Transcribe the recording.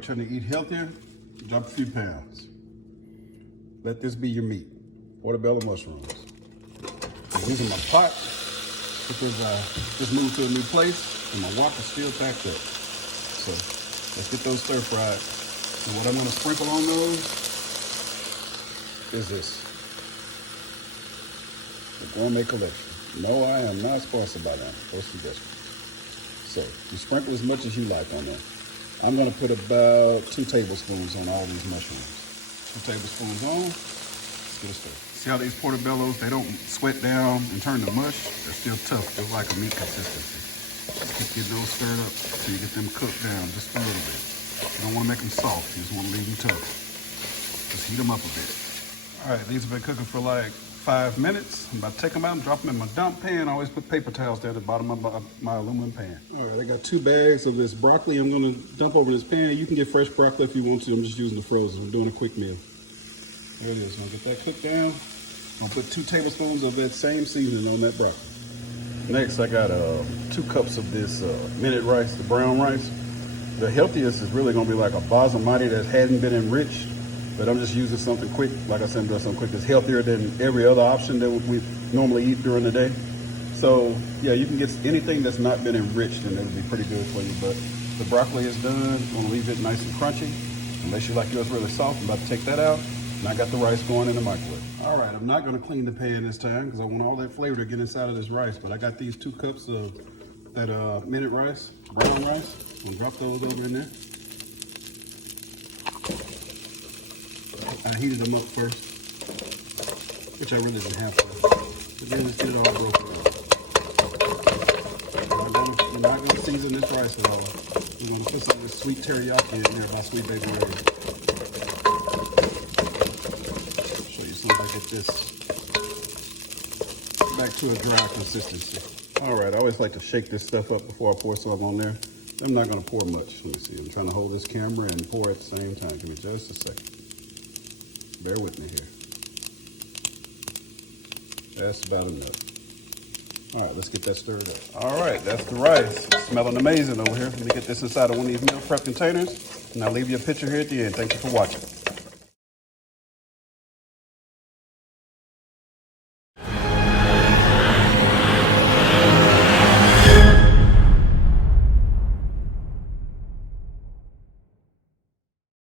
right, trying to eat healthier, drop a few pounds. Let this be your meat, portobello mushrooms. I'm using my pot because I just moved to a new place and my wok is still packed up. So let's get those stir fried. And what I'm gonna sprinkle on those is this, the Gourmet Collection. No, I am not sponsored by them or suggestions. So you sprinkle as much as you like on there. I'm gonna put about 2 tablespoons on all these mushrooms. 2 tablespoons on, let's get it started. See how these portobellos, they don't sweat down and turn to mush? They're still tough, still like a meat consistency. Just keep getting those stirred up so you get them cooked down just a little bit. You don't wanna make them soft, you just wanna leave them tough. Just heat them up a bit. All right, these have been cooking for like 5 minutes. I'm about to take them out and drop them in my dump pan. I always put paper towels down at the bottom of my aluminum pan. All right, I got 2 bags of this broccoli I'm gonna dump over this pan. You can get fresh broccoli if you want to. I'm just using the frozen. I'm doing a quick meal. There it is. I'm gonna get that cooked down. I'm gonna put 2 tablespoons of that same seasoning on that broccoli. Next, I got 2 cups of this minute rice, the brown rice. The healthiest is really gonna be like a basmati that hadn't been enriched. But I'm just using something quick. Like I said, I'm doing something quick that's healthier than every other option that we normally eat during the day. So yeah, you can get anything that's not been enriched and it'll be pretty good for you. But the broccoli is done. I'm gonna leave it nice and crunchy. Unless you like yours really soft, I'm about to take that out. And I got the rice going in the microwave. All right, I'm not gonna clean the pan this time because I want all that flavor to get inside of this rice. But I got these 2 cups of that minute rice, brown rice. I'm gonna drop those over in there. I heated them up first, which I really didn't have to. But then let's get it all broken up. We're not going to season this rice at all. We're going to put some of this sweet teriyaki in there by Sweet Baby Ray's. Show you something. I get this back to a dry consistency. All right, I always like to shake this stuff up before I pour some on there. I'm not going to pour much. Let me see. I'm trying to hold this camera and pour at the same time. Give me just a second. Bear with me here. That's about enough. All right, let's get that stirred up. All right, that's the rice. It's smelling amazing over here. Let me get this inside of one of these meal prep containers, and I'll leave you a picture here at the end. Thank you for watching.